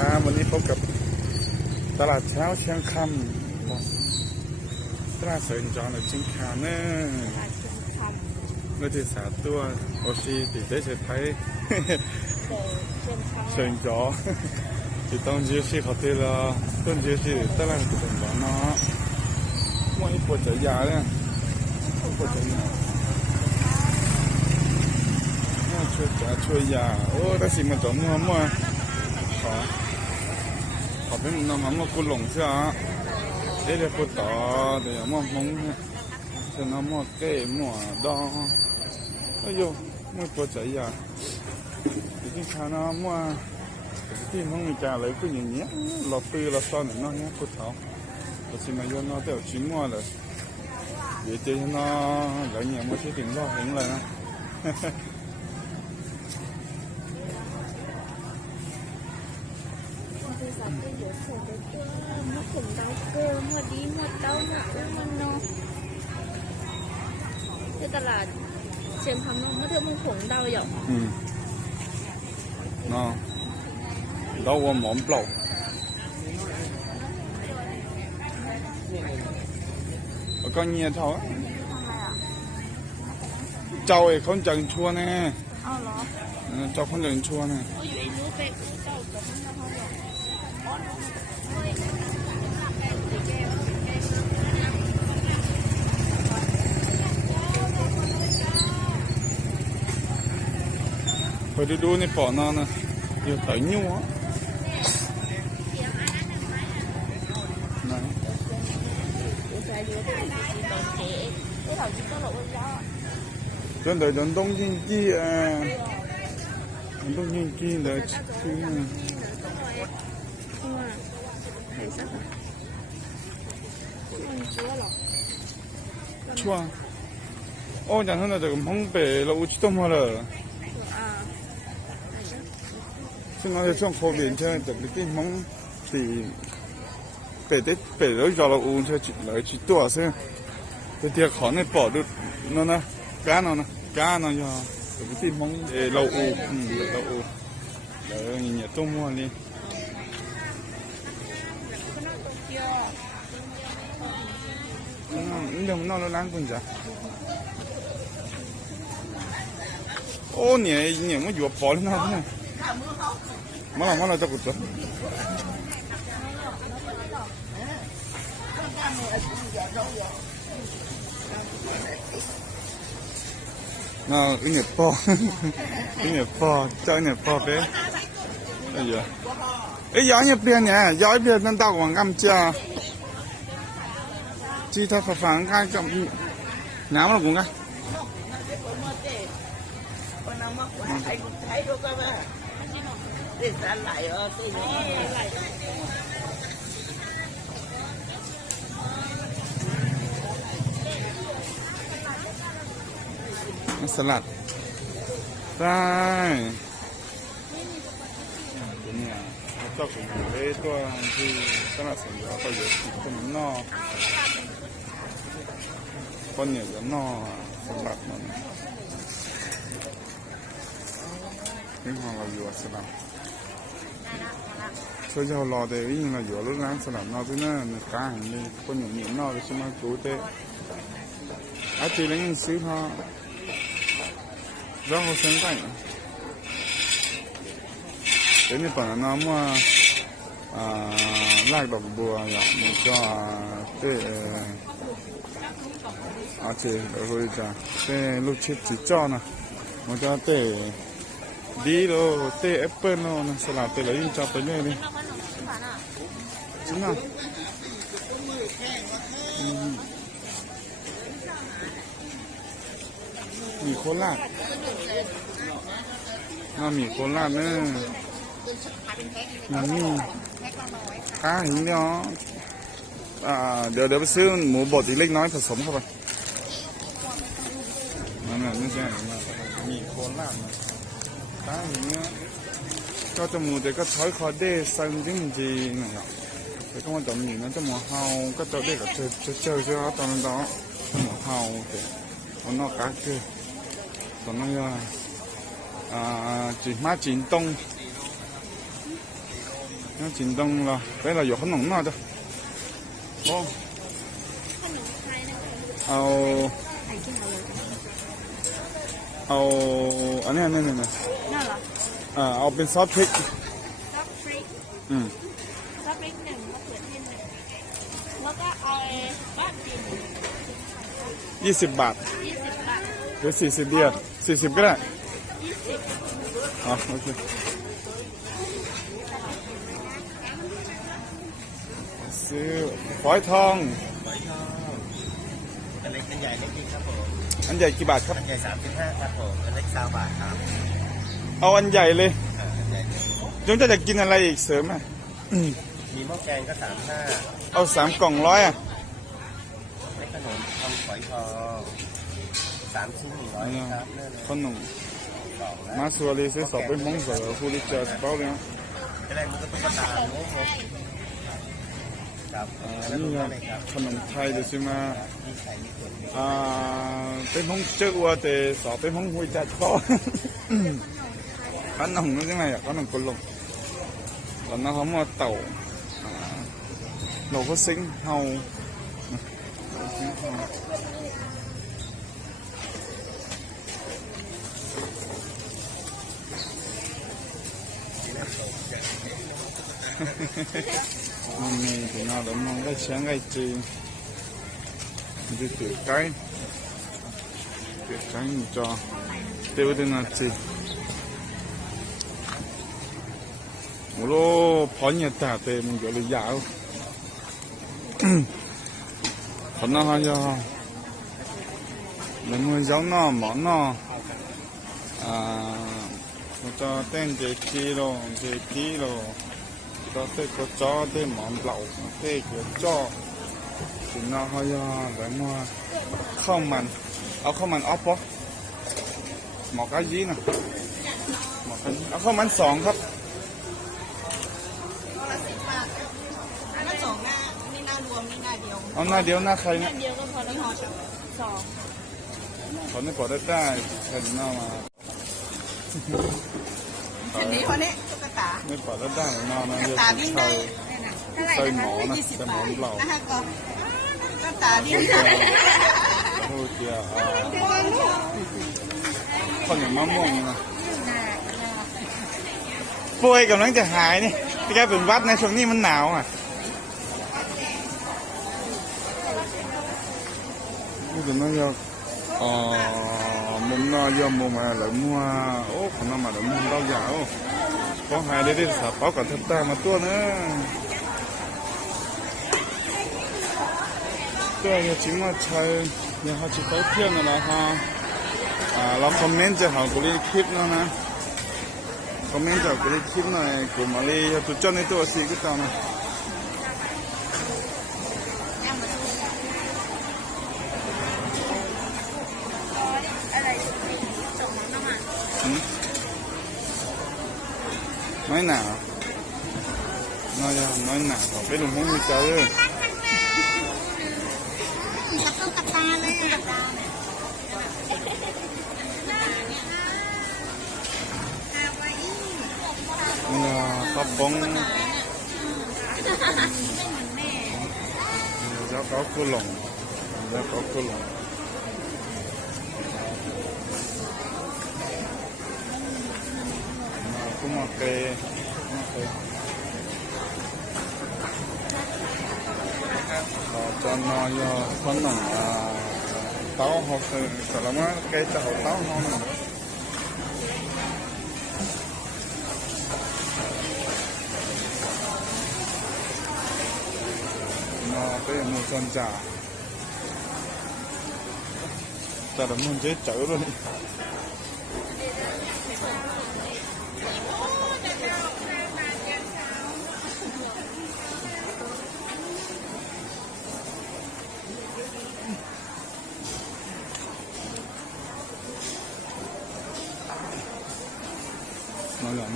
ครับวันนี้พบกับตลาดเช้าเชียงคำตลาดเสริญจอในจิงคาเนอเมื่อที่สาตัวโอชีติดได้เฉยไทยเสริญจอที่ต้องเยอะสิเขาเตละต้นเยอะสิตลาดตุ่มบ้านเนาะวันนี้ปวดใจยาเลยปวดใจยาช่วยยาโอ้แต่สิมันจะมัวขอเป็นน้ำมันกุหลงใช่ไหมเดี๋ยวกูต่อเดี๋ยวมองจะน้ำมันเก๋หมัวดองเอ้ยไม่ปวดใจอ่ะที่ข้าน้ำมัวที่ห้องมีการอะไรก็อย่างเงี้ยเราตื้อเราซ่อนหน่อยเนี้ยกูเท้าเราชิมาโยนเราเดี๋ยวชิ้นมัวเลยเดี๋ยวเจ๊น้อหลายอย่างไม่ใช่ถึงรอบเห็นเลยนะตลาดเชียงคำเนาะเมื่อเธอมึงผงเดาอย่างเนาะเดาว่าหมอมเปล่าแล้วก็เงียบเท่าเจ้าไอ้คนจังชัวแน่อ้าวเหรอเจ้าคนจังชัวแน่ไปดูในปอนานะเดี๋ยวถ่ายนิ้วอ่ะไหน真的人东经济啊，人东经济的区呢。错啊，哦，然后呢，这个澎北了，我去多么了？ซึ่งเราในช่วงโควิดใช่ไหมจากที่มันที่เป็ดแล้วเราอุ้งใช่เลยชิตัวใช่ไหมแต่ที่เขาในปอดดูนั่นนะก้านนั่นนะก้านนั่นยาจากที่มันเราอุ้งเราอุ้งแล้วอย่างเงี้ยต้มมัวนี่นี่เดี๋ยวมันนอนแล้วล้างกุญแจโอ้เนี่ยมันอยู่ปอดแล้วนะmana takut tuh nah ini po cho ini po bé dạ nhẹ bên nhỉ dạ bên nên tao còn ngâm chưa chỉ ta phải phản cái trong nám nó cũng cáiสลัดได้ตัวนี้เจ้าของเล่ตัวที่สลัดเสร็จแล้วก็อยู่ที่คนนอกคนเหนือก็นอกสลัดนั่นนี่ของเราอยู่สลัดช่วยเรารอเดี๋ยวยิ่งเราอยู่รถร้านสลัดนอกที่นั่นกลางนี่คนเหนือนอกเลยใช่ไหมกูเต้อาจีแล้วยังซื้อพอ然后现在เดี๋ยวนี้ป่านน้ำว่ารากดอกบัวอย่างมันก็เต้อาเจเดี๋ยวคุยจ้ะเต้ลูกชิดจีจ้อนะมันก็เต้ดีโลเต้แอปเปิ้ลโน่นะสลัดเต้เลยยิ่งจับไปเรื่อยเลยจริงอ่ะมีโคราชมีโคราชเนี่ยนี่เห็นเนาะเดี๋ยวไปซื้อหมูบดอีกเล็กน้อยผสมเข้าไปนั่นไม่ใช่มีโคราชนะเห็นเนาะก็จะหมูแต่ก็ช้อยคอเด้ซังจริงๆนะครับแต่ก็มันจะมีนะจะหมูเฮาก็จะได้กับเจอใช่ไหมตอนนั้นหมูเฮาแต่มันนอกกักคือตอนนั้นก็จีมาจีนตง那紧张了，ไปเราอยู่ขนมน่าจะโอ้ ขนมไทยนะคะ เอา ไข่กินอะไรกัน เอาอันนี้ น่าเหรอ เอาเป็นซอสพริก ซอสพริก อืม ซอสพริกหนึ่งมะเขือเทศหนึ่งแล้วก็เอาบ้านดิน 20 บาท 20 บาท หรือ40เดียว40ก็ได้ 20 อ๋อโอเคซื้อฝอยทอง หอยทองอันเล็กอันใหญ่เล็กจริงครับผม อันใหญ่กี่บาทครับ อันใหญ่35ครับผมอันเล็ก20 บาทครับ เอาอันใหญ่เลย อันใหญ่เลย จงจะกินอะไรอีกเสริมอ่ะ มีหม้อแกงก็35เอา3 กล่องร้อยอ่ะ เล็กขนมทองหอยทอง3 ชิ้น100ครับนั่นเลย ขนม กล่องละ มาสัวเลยซื้อสอบไปมงเสือผู้ริจาคเป้าเลยนะ จะได้มันก็ตุ๊กตาโอ้โหครับแล้ว นี่ ดู ไง ได้เลยครับ ขนมไทยเดี๋ยวซื้อมา มีไข่มีถั่วมี เป็นมงเจ้าวัวแต่สอบเป็นมงหุยจัดเป้าขนมนั่นยังไงอ่ะขนมกุลงตอนนั้นเขามาเต่าเราก็ซิงเฮาซิงเฮามันมีถึงเราแล้วมันก็เชียงไก่จีนจะถือไก่ถือไก่จอเดี๋ยวดึงมาจีโอ้โหพอเนี่ยแต่เต็มอยู่เลยยาวคนน่าฮะยาแล้วมันยาวน่ะหมอน่ะมันจะเต้นเจ็ดกิโลก็เต้ก็จ่อเต้หมอนเปล่าเต้ก็จ่อถึงน่าฮะยาแล้วมาข้าวมันเอาข้าวมันออฟปะหมอกะยีนะหมอกะยีเอาข้าวมัน2ครับ อันนั้นสองหน้านี่หน้ารวมนี่หน้าเดียว เอาหน้าเดียวหน้าใคร อั นะ นเดียวก็พอแล้ว นี่ห่อสอง 2 ขอไม่กดได้แค่หน้ามา อันนี้คนนี้ตุ๊กตา ไม่กดได้หน้ามา ตุ๊ก เยอะ ตาดิ้น ใส่ ได้ เท่าไหร่ ใส่ นะ หม คะ อนะ 20 ใส่หม บา อ ท เปล่า นะคะก็ตุ๊กตาดิ้นได้ โอ้เจียคนอย่างมะม่วงนะป่วยกำลังจะหายนี่ที่แกเป็นวัดในช่วงนี้มันหนาวอ่ะนี่ถึงนั่นจะมุมนอยมุมอะไรมัวโอ้คนนั้นมาแล้วมุมเรายาวพอหายได้สาเป้ากับทับตามาตัวนึงตัวเนี่ยจริงว่าใช้ยังหาจุดไปเที่ยวนะฮะเราคอมเมนต์จะหากุลีคลิปนะคอมเมนต์จากกุลีคลิปหน่อยกลุ่มอะไรตัวเจ้าในตัวสีก็ตามนะน้อยหนาน้อยหนาขอไปหนุ่มห้องมีเจอ ตุ๊กตาเลยตุ๊กตาเนี่ย ครับผมเจ้าเขาคุหลงcũng ok cho nó phân nồng táo hoặc sợ lắm á cái chảo táo ngon này nó cái một con chả là muốn chết chở luôn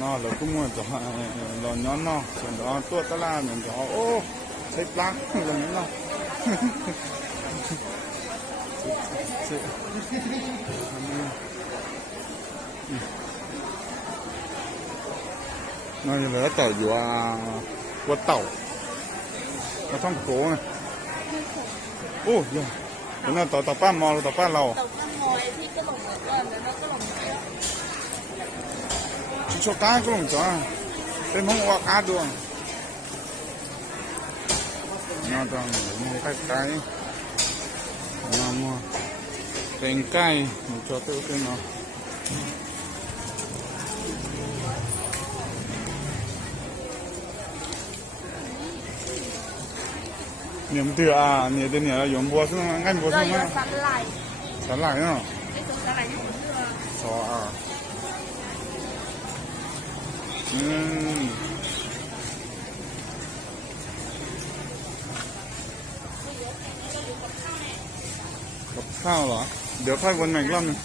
nó là cũng một chỗ là nó chuyện đó tua ta la mình cho ô thấy lắm là nó nó là tàu dùa của tàu nó trong cổ này ô dạ cái này tàu ba mò tàu ba lầu ตกน้ำมอยที่ก็หลงเหมือนกันแล้วก็หลงเหมือนกัน chỉ số cá cũng không cho tên không qua cá được nó toàn mua cái nó mua tên cây mình cho tôi cái nó niệm từ à niệm từ niệm là dùng bùa xuống ngay bùa เรา xuống อยู่ á สันไหล sẵn lại nữa ไอ้ตัวสันไหลที่ผมเลือก sò àกับข้าวเหรอเดี๋ยวค่อยวนมาอีกรอบนึง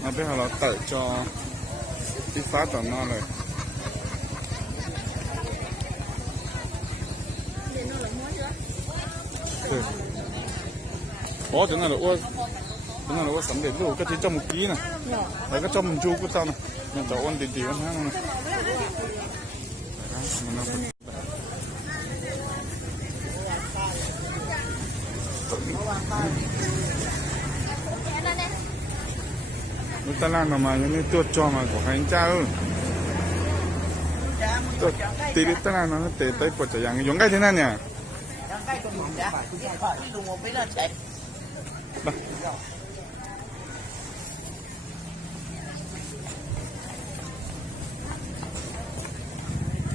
เอาไปหาเราเตะจอที่ฟ้าต่อหน้าเลย ừ. Ủa chỗ này là ua sắm để lưu cái chỉ trong một ký này đấy cái trong một chu của tao này mình cho ôn tiền tiền ha này người ta làm mà những cái tuột cho mà của anh cha ơi tuột tí đi ta làm nó tệ tới bột chả yang giống cái thế này nhỉ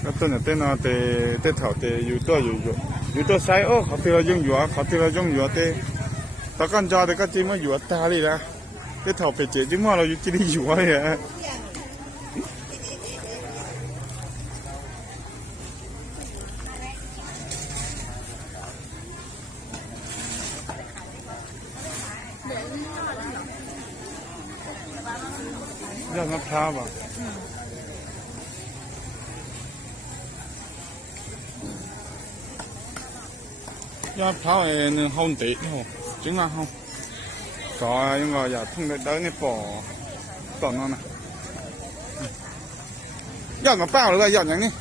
cái tên là tên là tê thảo têอยู่ตัวไซโอ้เขาที่เรายุ่งอยู่เขาที่เรายุ่งอยู่เตตะกันจอเตก็จิ้มมาอยู่ตาเลยนะเตถาวไปเจจิ้มว่าเราอยู่ที่นี่อยู่อะไรอ่ะยอดมะพร้าวอ่ะยอดมะพร้าวเนี่ยห้องเตะจริงอ่ะห้องก็ยังก็อยากทุ่งเดินในป่อต่อนั่นนะยอดมะพร้าวหรือว่ายอดอย่างนี้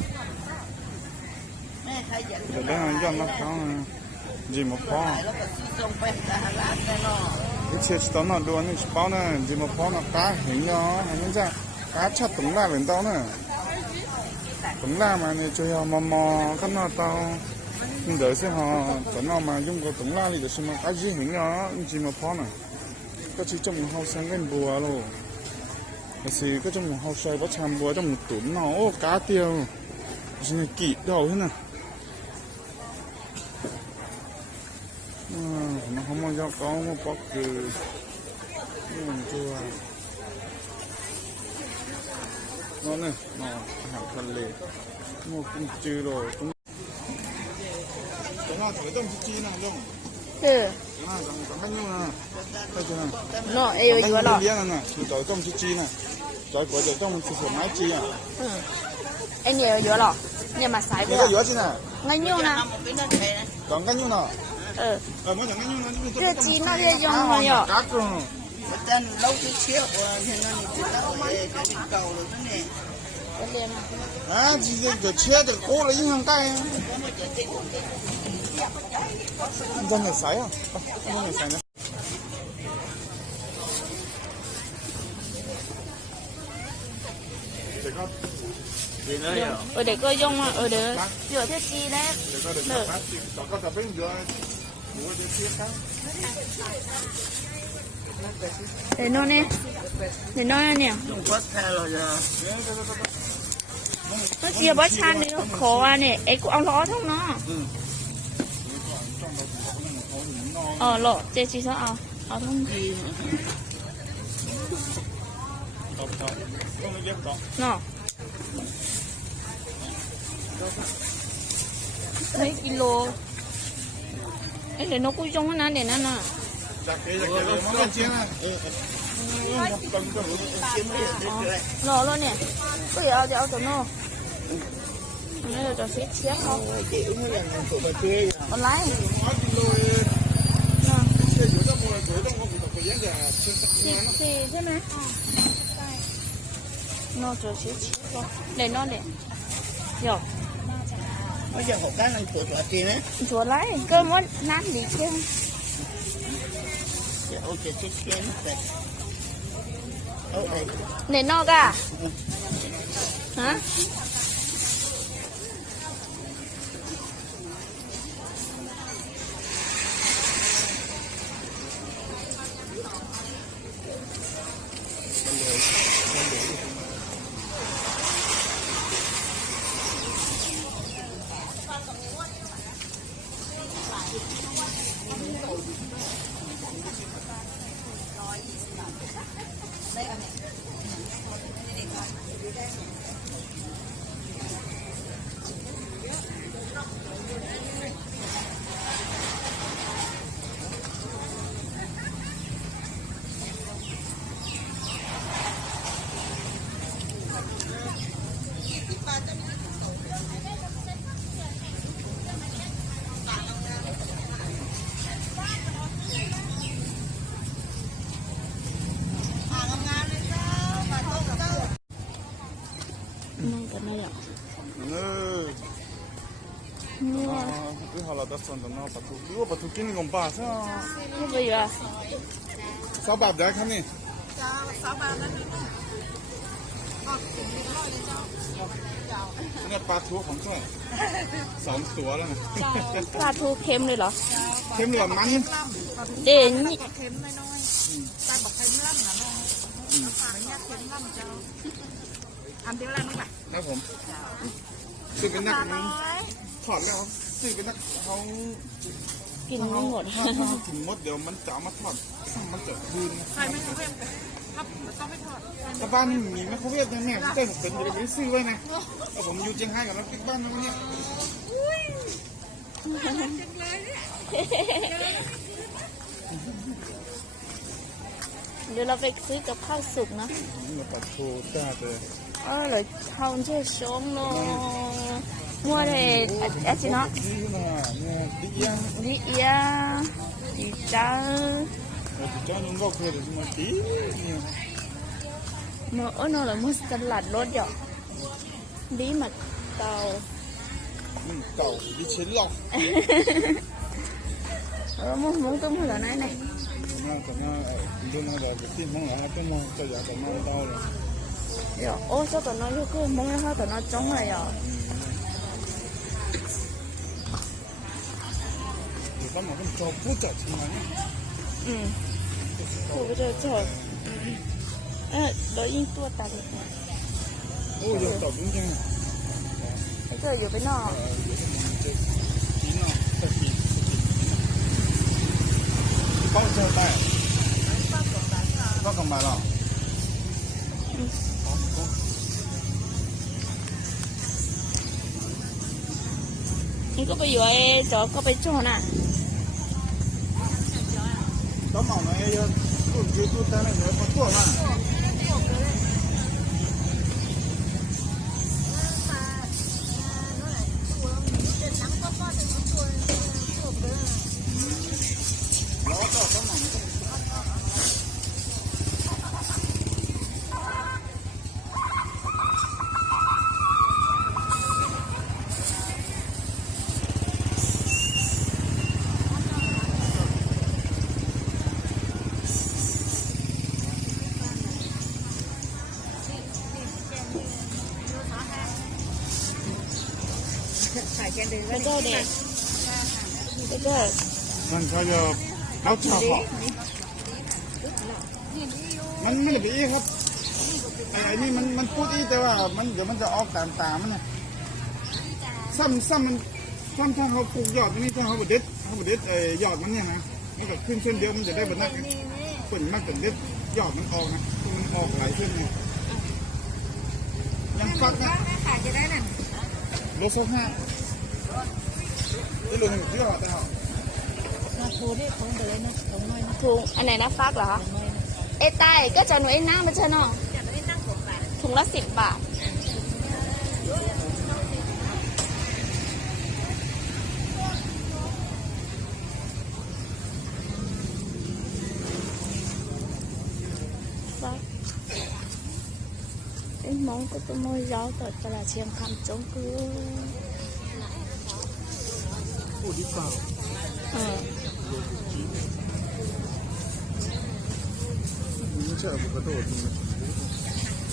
เดี๋ยวได้ยอดมะพร้าวจีมะพร้าวcái chiếc tàu nó đua nó bao nè chỉ một bao nó cá hình nó hình như cá chặt tụng la lên tao nè tụng la mà này chơi mò cái nó tao nhưng đợi sẽ họ tao nó mà dùng cái tụng la thì được mà cá gì hình nó chỉ một bao nè có chỉ trong một hậu sang lên bùa luôn cái gì có trong một hậu xoay có chàm bùa trong một tủm nó ô cá tiêu chỉ là kỵ đầu thế nè nó không bao giờ có một bọc từ mình chưa nó này nó hàng thân lệ một con chư rồi cũng nó thổi trong chi nào không ừ còn cách nhau nè thấy chưa nó ấy vừa rồi nè thì thổi trong chi nè thổi của trong sổ máy chi à anh nhiều vừa rồi nhưng mà xài vừa vừa chi nè ngay nhiêu nè còn cách nhau nè cái chi nó sẽ dùng mà nhở tên lâu cái chiếc thì nó chỉ lâu cái cầu rồi thế này à chỉ cái chia cái cố là những hàng cây dân này sấy à dân này sấy nữa để coi dùng mà để rửa thiết chi đấy được để nó nè nè nó chia bớt chan đi nó khổ à nè ấy của ông lo không nó lộ chế chỉ sao không nó mấy kilo ấy để nó cúi trong nó để nó nè nó luôn nè bây giờ cho tụi nó nó cho xếp xếp không còn lấy 14ใช่ไหมนอกจาก17ก็เลยนอกเลยหยอก bây giờ hộp cá này của tụi chị đấy ตัวไรก็มันน้ำดีเชียว dạ ô chị chết chén đấy ô đây ในนอกอ่ะฮะนั่งกันได้หรอ 네. 아, 이거 하나 더 썼나? 바투. 이거 바투 끼는 건 봐. 자, นี่ไปอยู่อ่ะ 사밥 내가 하니. 그냥 바투 엄청. 2ตัวแล้ว ปลาทูเค็มเลยเหรอ เข้มเหลือมัน เด่นนี่ นะผมซื้อเป็นนักถอดแล้วซื้อเป็นนักเขา กินไม่หมด ถ้าถึงมดเดี๋ยวมันจะเอามาทอดมันจะคืนใครไม่เขาเวียนครับต้องไม่ทอดแต่บ้านนี่มีไม่เขาเวียนยังแม่เต้นเป็นอยู่ในซื้อไว้นะแล้วผมอยู่เชียงรายกับน้ำพริกบ้านนั่นเนี่ย เดี๋ยวเราไปซื้อกับข้าวสุกนะ นี่ปลาทูจ้าเลย เลยทำเชื่อชมเนาะมัวเลยอาชิเนาะ ดีนะเนี่ยดียัง ดีเอียดีจ้า ดีจ้านุ่งก็เคยเลยมาดีเนี่ย เมื่อเราเมื่อสลัดรถหยอกดีหมัดเตา เก่าดีชิ้นหรอก muốn tôm là này này dùng là cái món là cái món cho giờ còn món to rồi rồi ô sao tụi nó cứ món nó tụi nó trống rồi rồi thì có một cái trò phút chợ thì mà bây giờ trời đợi yên tua tạt ôi giờ tàu đúng chưa giờ giờ cái nọ có chơi tay có cầm bài nào anh có bây giờ cho có bây cho nè đó màu này tôi chưa tôi tay này nó có thuốc à cái đó đẹp cái đóมันเขาจะเราชอบมันไม่ได้บีครับไอ้นี่มันพูดอีแต่ว่ามันเดี๋ยวมันจะออกตามมันนะซ้ำมันซ้ำถ้าเขาปลูกยอดนี่ถ้าเขาบดเด็ดยอดมันเนี่ยนะมันก็ขึ้นเส้นเดียวมันจะได้บรรนักผลมากถึงเด็ดยอดมันออกนะมันออกหลายเส้นเนี่ยยังฟักนะโลโซ่5ได้โลหนึ่งเยอะแต่เหรอ thùng anh này nó phát là hả ê tay cái chân ấy nang bên trên không thùng lá 10 บาท món của tôi mua gió tới cho là chiên khăm chống cứ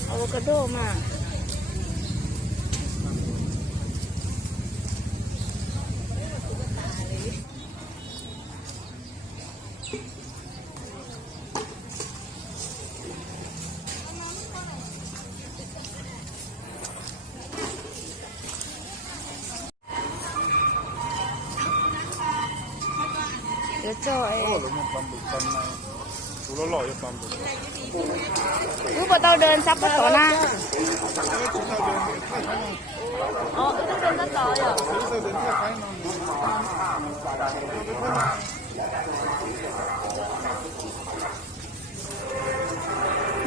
avocado mà để cho em lúc mà tao đơn sắp bắt tổ na tao đơn bắt tổ rồi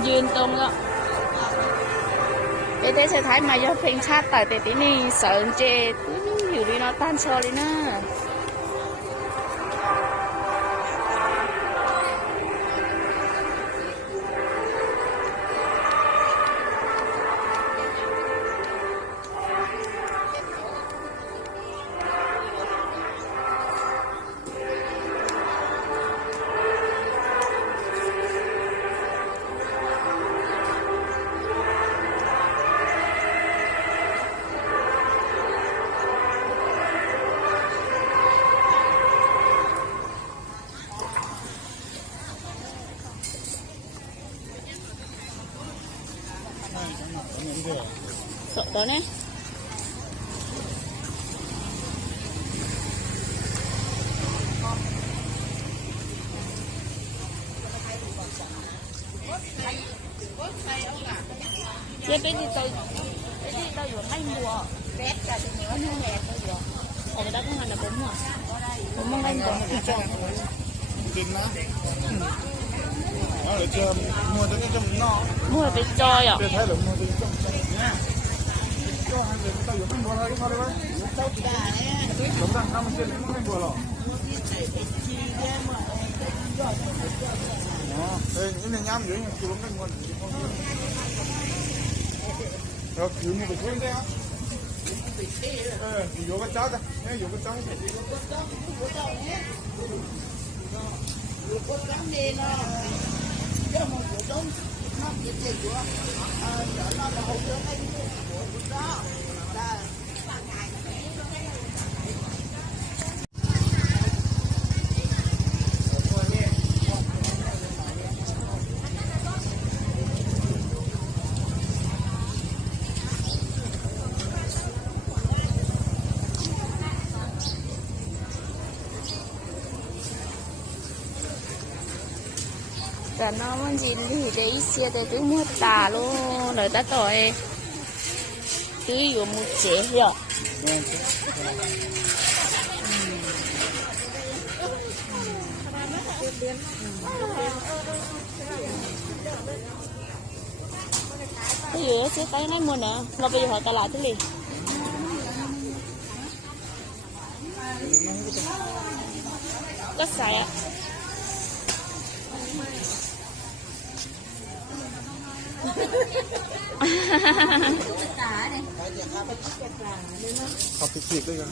ยืนตรงแล้วเจ๊จะท้ายมายอดเพลงชาติแต่ที่นี่เสริญเจอยู่ดีเนาะต้านโชว์เลยนะ sợ đó nè chế bé đi tôi vừa mấy mùa bé cả thì nhớ nó nè tôi vừa ở đây đó có là bốn mùa anh còn một tròn để cho mua cho cái trong nó mua để cho à để thấy được mua cho trong nha cho hàng để tao dùng mua thôi thôi đấy chúng ta năm trên những cái mua rồi đây những này nhám dưới những cái cái nguồn rồi cứu mua được thêm đấy á vô cái cháo đây nhớ vô cái cháo cả nó muốn gì thì đấy xe để cứ mua tà luôn rồi ta tội cứ dùng một chế rồi cái gì sẽ tới nói mua nè nó bây giờ hỏi ta lại thế gì có xài á học cái gì đây cả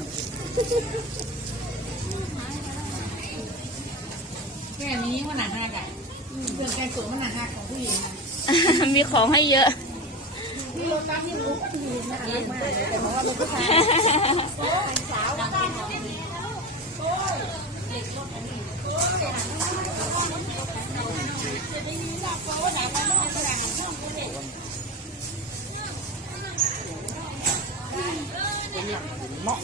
แค่นี้มันหนักหักอ่ะเพื่อนแกงสูงมันหนักหักของผู้หญิง มีของให้เยอะ นี่รถบัสนี่รู้ผู้หญิงน่ารักมากเลยแต่บอกว่าเป็นผู้ชายสาวเหมาะ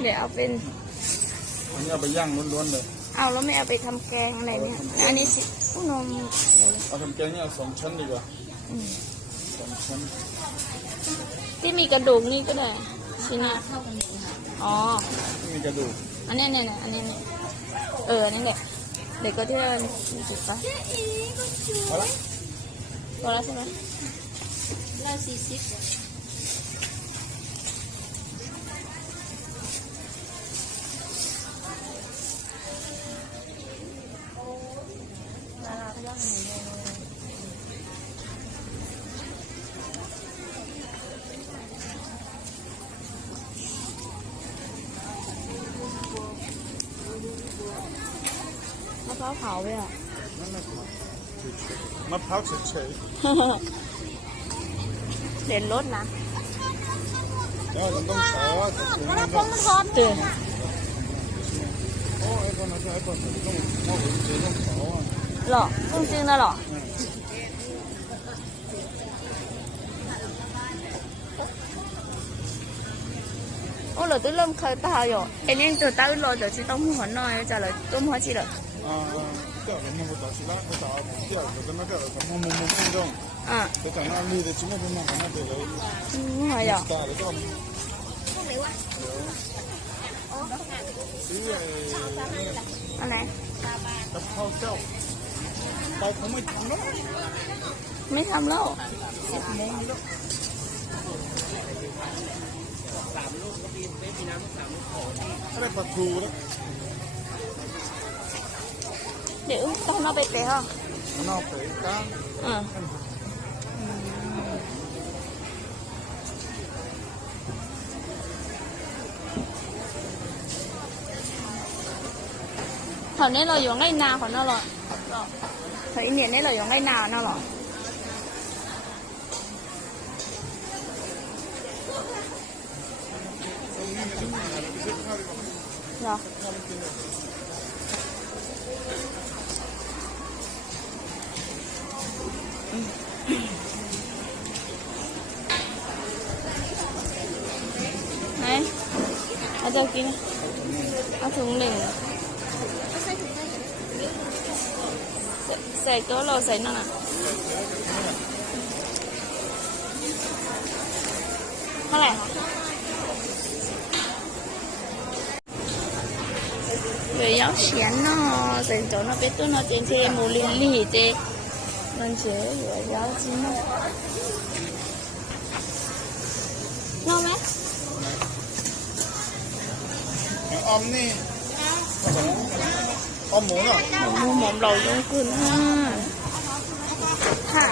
เดี๋ยวเอาเป็น อันนี้เอาไปย่างล้วนๆเลย เอาแล้วไม่เอาไปทำแกงอะไรเนี่ยอันนี้สินม เอาทำแกงเนี่ยสองชั้นดีกว่าสองชั้น ที่มีกระดูกนี่ก็ได้ชิ้นนี้อ๋อ ไม่มีกระดูก อันนี้เนี่ยอันนี้เนี่ยอันนี้แหละเด็กก็ที่เราจิบปะ พอละ พอแล้วใช่ไหม140 พร้าวเผาไปอ่ะ มะพร้าวเฉย เด่นรถนะ ๆแล้วเราต้องขอถึงนั้น ตื่น โอ้ไอ้คนนั้นไอ้คนนั้นต้องมอบเฉยๆต้องขอ หรอจริงๆนะหรอโอ้เราต้องเริ่มเคยตายอยู่ไอ้เนี่ยตัวตาเราจะที่ต้องหัวหน่อยจะเลยต้มหัวจีเลย 这个么不到是啦，我打第二个跟那个么种，啊，就在那里的什么什么那这个，还有打的这个，อะไร กะเพราเจ้าเราคงไม่ทำแล้ว ไม่ทำแล้ว 10 โมงนี้แล้ว ได้ปลาทูแล้ว เดี๋ยวต้องเอาไปเตะเหรอ มันเอาไปก้าง อืมแถวนี้เราอยู่ใกล้นาของเราหรอแถวนี้เราอยู่ใกล้นาเนาะหรอหรอไหนเอาจะกินเอาถุงหนึ่งใส่ตัวเราใส่นั่นอ่ะเท่าไหร่คะ也要钱呢，等走那边炖了点这木林里的，人家也要钱呢。เอาไหม ออมนี่ออมหมูอ่ะ หมูหมอมเราต้องขึ้นค่ะ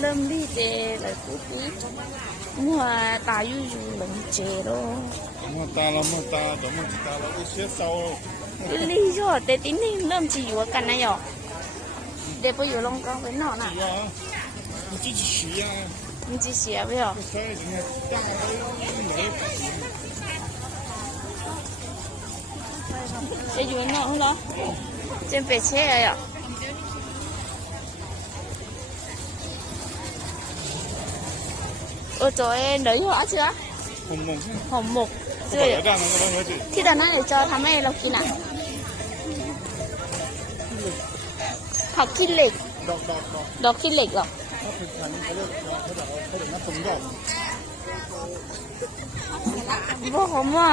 เริ่มดีเจเลยปุ๊บปุ๊บมัวตาอยู่หลงเจโร่ มาตาเรามาตาเดี๋ยวมันตาเราก็เสียเศร้า ลีชอแต่ติ้นนี่เริ่มจีอยู่กันนะหยอเดี๋ยวไปอยู่ลงกองไปนอนน่ะ 呀，你自己洗呀， มีจีเสียไปหรอ 这水人家当然没。 จะอยู่นอกเหรอเจมเป็ดเช่อะตัวเองเดี๋ยวอยู่อ่ะเชื่อ 红蒙， หอมหมก 我 เชื่อ 把蛋那个东西， ที่ตอนนั้นเดี๋ยวจะทำให้เรากินอ่ะผักขี้เหล็ก 到， ดอกขี้เหล็กหรอ 他平常他得那风道， บ่หอมอ่ะ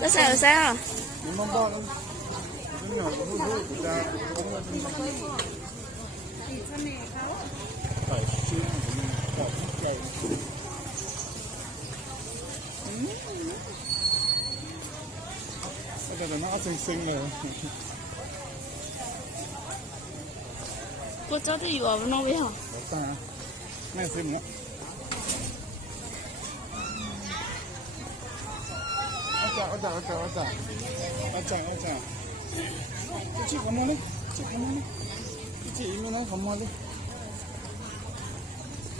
ก็ใส่ใส่อ่ะ 你们包了，真的不是不干，海鲜什么的，แต่เดี๋ยวน่าซึ้งๆเลย กูจะอยู่อ่ะน้องวิหรอ เดี๋ยวตาแม่ซึ้งเนี่ยอาจารย์จิขโมยเลยจิมีน้ำขโมยเลย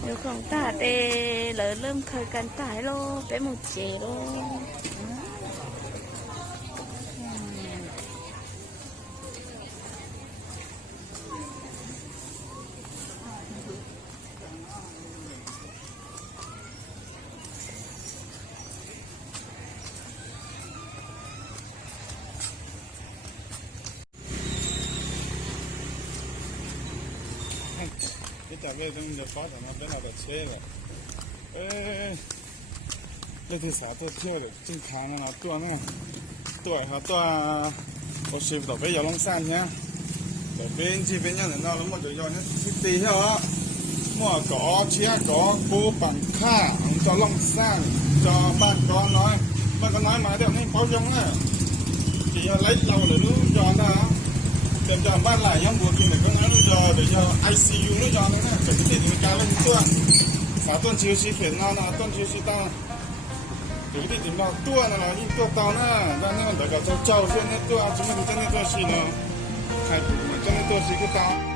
เดี๋ยวของตาเตเลยเริ่มเคยกันตายโลไปหมดเจโล你大概等就发展到本来的车了，那天啥都跳的，正看了多呢，多下多，我睡不到被摇龙山去，到边这边让人到了，我就要那地下啊， mua có chia có bố bằng kha cho long sang cho bạn có nói mà đều nên bao giống á chỉ lấy lâu rồi nó cho nó tìm cho bạn lại giống buộc thì mình có nói nó để cho ICU nó cho nó nè cái gì thì cao lên tuần phá tuần chiếu xí khiển nó là tuần chiếu xí tao cái gì thì nó tuần là in tuần tao nè ra nên là để cho châu xuyên nó tuần chúng mình cho nên tuần xí nó hay cho nên tuần xí cái tao